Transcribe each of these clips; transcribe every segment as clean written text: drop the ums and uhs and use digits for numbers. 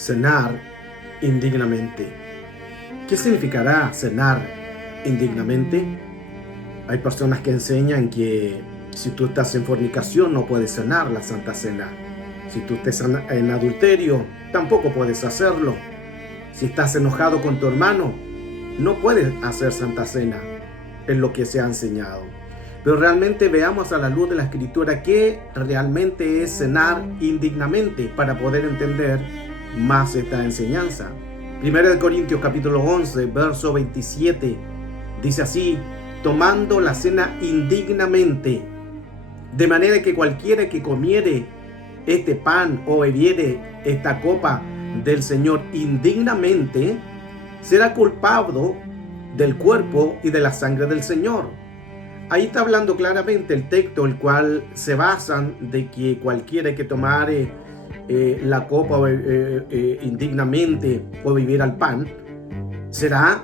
cenar indignamente. ¿Qué significará cenar indignamente? Hay personas que enseñan que si tú estás en fornicación no puedes cenar la Santa Cena. Si tú estás en adulterio, tampoco puedes hacerlo. Si estás enojado con tu hermano, no puedes hacer Santa Cena. Es lo que se ha enseñado. Pero realmente veamos a la luz de la Escritura qué realmente es cenar indignamente para poder entender más esta enseñanza. 1 Corintios capítulo 11, verso 27, dice así: tomando la cena indignamente, de manera que cualquiera que comiere este pan o bebiere esta copa del Señor indignamente, será culpable del cuerpo y de la sangre del Señor. Ahí está hablando claramente el texto, el cual se basan de que cualquiera que tomare la copa indignamente o bebiera el pan, será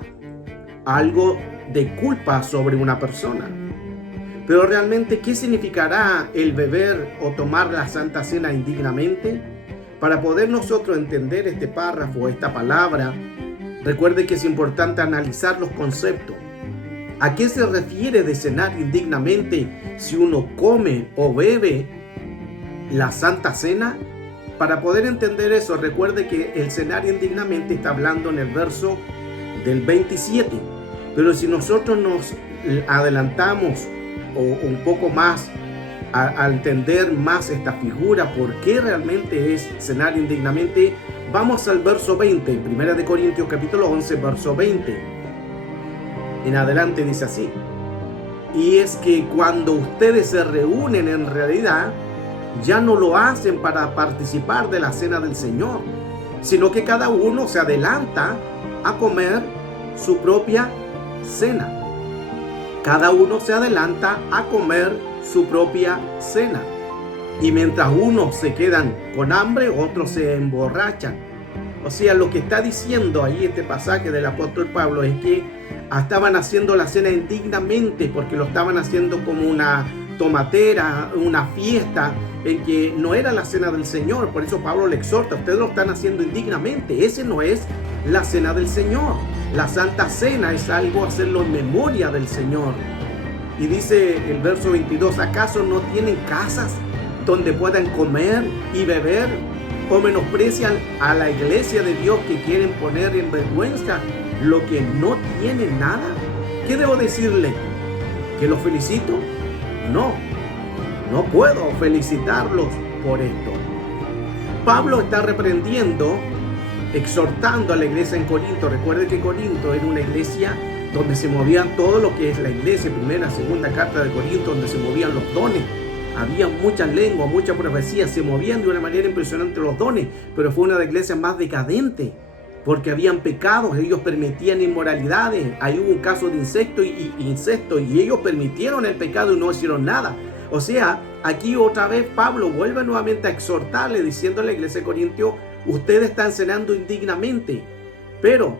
algo de culpa sobre una persona. Pero realmente, ¿qué significará el beber o tomar la Santa Cena indignamente? Para poder nosotros entender este párrafo, esta palabra, recuerde que es importante analizar los conceptos. ¿A qué se refiere de cenar indignamente si uno come o bebe la Santa Cena? Para poder entender eso, recuerde que el cenar indignamente está hablando en el verso del 27. Pero si nosotros nos adelantamos o un poco más a entender más esta figura, por qué realmente es cenar indignamente, vamos al verso 20, en 1 Corintios capítulo 11, verso 20. En adelante dice así: y es que cuando ustedes se reúnen en realidad, ya no lo hacen para participar de la cena del Señor, sino que cada uno se adelanta a comer su propia cena. Cada uno se adelanta a comer su propia cena. Y mientras unos se quedan con hambre, otros se emborrachan. O sea, lo que está diciendo ahí este pasaje del apóstol Pablo es que estaban haciendo la cena indignamente, porque lo estaban haciendo como una tomatera, una fiesta en que no era la cena del Señor. Por eso Pablo le exhorta: ustedes lo están haciendo indignamente. Ese no es la cena del Señor. La Santa Cena es algo hacerlo en memoria del Señor. Y dice el verso 22: ¿acaso no tienen casas donde puedan comer y beber? ¿O menosprecian a la iglesia de Dios que quieren poner en vergüenza lo que no tienen nada? ¿Qué debo decirle? ¿Que los felicito? No puedo felicitarlos por esto. Pablo está reprendiendo, exhortando a la iglesia en Corinto. Recuerde que Corinto era una iglesia donde se movían todo lo que es la iglesia, primera, segunda carta de Corinto, donde se movían los dones. Había muchas lenguas, muchas profecías, se movían de una manera impresionante los dones, pero fue una de las iglesias más decadentes, porque habían pecados, ellos permitían inmoralidades. Ahí hubo un caso de incesto y ellos permitieron el pecado y no hicieron nada. O sea, aquí otra vez Pablo vuelve nuevamente a exhortarle, diciéndole a la iglesia de Corintios: ustedes están cenando indignamente. Pero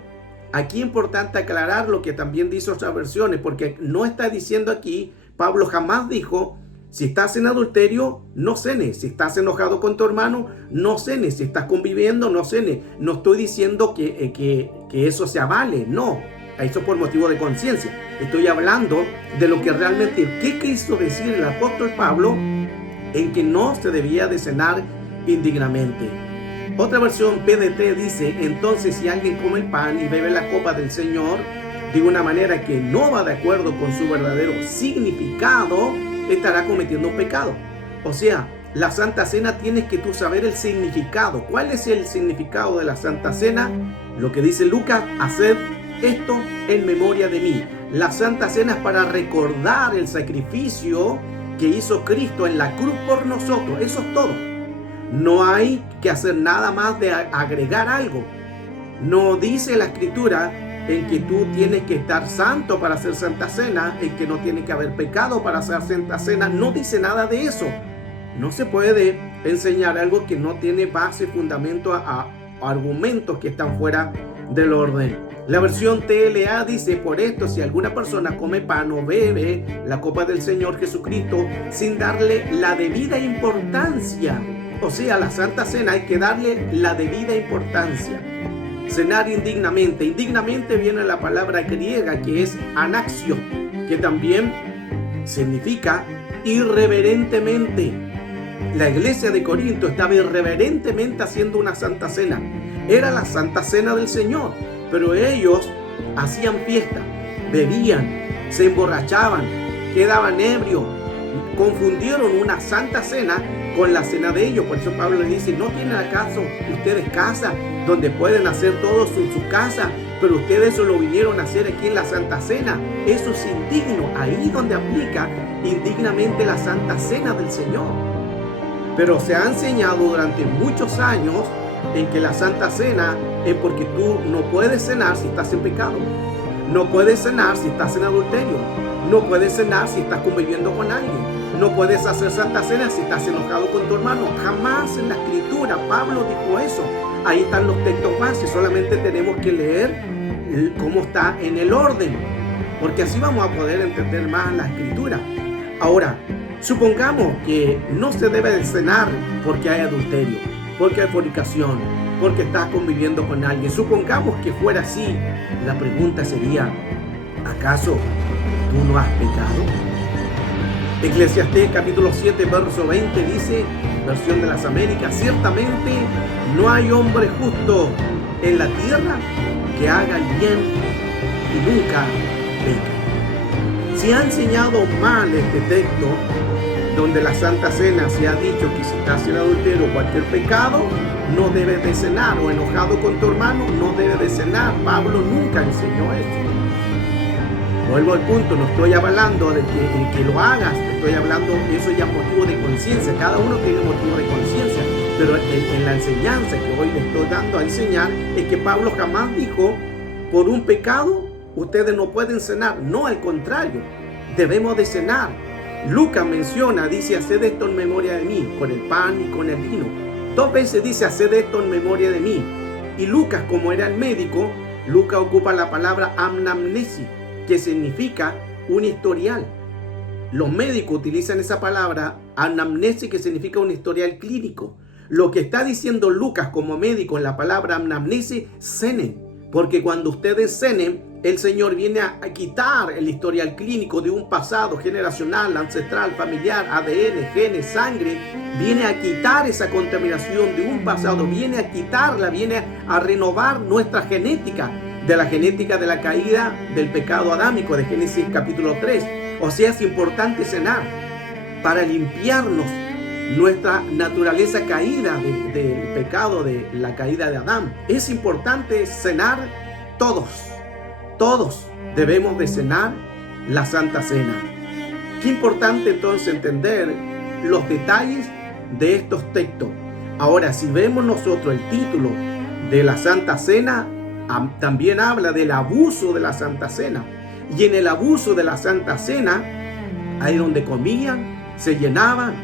aquí es importante aclarar lo que también dice otras versiones, porque no está diciendo aquí, Pablo jamás dijo: si estás en adulterio, no cenes. Si estás enojado con tu hermano, no cenes. Si estás conviviendo, no cenes. No estoy diciendo que eso se avale, no. Eso por motivo de conciencia. Estoy hablando de lo que realmente, ¿qué quiso decir el apóstol Pablo en que no se debía de cenar indignamente? Otra versión, PDT, dice: entonces si alguien come el pan y bebe la copa del Señor de una manera que no va de acuerdo con su verdadero significado, estará cometiendo un pecado. O sea, la Santa Cena tienes que tú saber el significado. ¿Cuál es el significado de la Santa Cena? Lo que dice Lucas: haced esto en memoria de mí. La Santa Cena es para recordar el sacrificio que hizo Cristo en la cruz por nosotros. Eso es todo. No hay que hacer nada más de agregar algo. No dice la Escritura en que tú tienes que estar santo para hacer Santa Cena, en que no tiene que haber pecado para hacer Santa Cena. No dice nada de eso. No se puede enseñar algo que no tiene base, fundamento a argumentos que están fuera del orden. La versión TLA dice: por esto, si alguna persona come pan o bebe la copa del Señor Jesucristo sin darle la debida importancia O sea, la Santa Cena hay que darle la debida importancia. Cenar indignamente. Indignamente viene la palabra griega que es anaxio, que también significa irreverentemente. La iglesia de Corinto estaba irreverentemente haciendo una Santa Cena. Era la Santa Cena del Señor, pero ellos hacían fiesta, bebían, se emborrachaban, quedaban ebrios, confundieron una Santa Cena con la cena de ellos. Por eso Pablo le dice: ¿no tienen acaso ustedes casa donde pueden hacer todos en su casa? Pero ustedes eso lo vinieron a hacer aquí en la Santa Cena. Eso es indigno. Ahí donde aplica indignamente la Santa Cena del Señor. Pero se ha enseñado durante muchos años en que la Santa Cena es porque tú no puedes cenar si estás en pecado. No puedes cenar si estás en adulterio. No puedes cenar si estás conviviendo con alguien. No puedes hacer Santa Cena si estás enojado con tu hermano. Jamás en la Escritura Pablo dijo eso. Ahí están los textos bases. Solamente tenemos que leer cómo está en el orden, porque así vamos a poder entender más la Escritura. Ahora, supongamos que no se debe de cenar porque hay adulterio, porque hay fornicación, porque estás conviviendo con alguien. Supongamos que fuera así. La pregunta sería: ¿acaso tú no has pecado? Eclesiastés capítulo 7 verso 20 dice, versión de las Américas: ciertamente no hay hombre justo en la tierra que haga el bien y nunca peque. Se ha enseñado mal este texto, donde la Santa Cena se ha dicho que si estás en adulterio o cualquier pecado, no debes de cenar, o enojado con tu hermano, no debes de cenar. Pablo nunca enseñó eso. Vuelvo al punto, no estoy hablando de que lo hagas, estoy hablando, eso ya es motivo de conciencia. Cada uno tiene motivo de conciencia, pero en la enseñanza que hoy les estoy dando a enseñar es que Pablo jamás dijo: por un pecado ustedes no pueden cenar. No, al contrario, debemos de cenar. Lucas menciona, dice: haced esto en memoria de mí, con el pan y con el vino. 2 veces dice: haced esto en memoria de mí. Y Lucas, como era el médico, Lucas ocupa la palabra anamnesis, que significa un historial. Los médicos utilizan esa palabra anamnesis, que significa un historial clínico. Lo que está diciendo Lucas como médico en la palabra anamnesis: cenen, porque cuando ustedes cenen, el Señor viene a quitar el historial clínico de un pasado generacional, ancestral, familiar, ADN, genes, sangre. Viene a quitar esa contaminación de un pasado, viene a quitarla, viene a renovar nuestra genética, de la genética de la caída del pecado adámico de Génesis capítulo 3. O sea, es importante cenar para limpiarnos nuestra naturaleza caída del pecado, de la caída de Adán. Es importante cenar todos debemos de cenar la Santa Cena. Qué importante entonces entender los detalles de estos textos. Ahora, si vemos nosotros el título de la Santa Cena, también habla del abuso de la Santa Cena. Y en el abuso de la Santa Cena, ahí donde comían, se llenaban,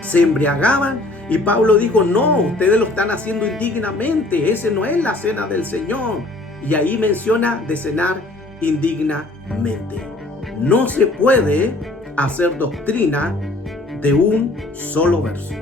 se embriagaban. Y Pablo dijo: no, ustedes lo están haciendo indignamente. Ese no es la cena del Señor. Y ahí menciona de cenar indignamente. No se puede hacer doctrina de un solo verso.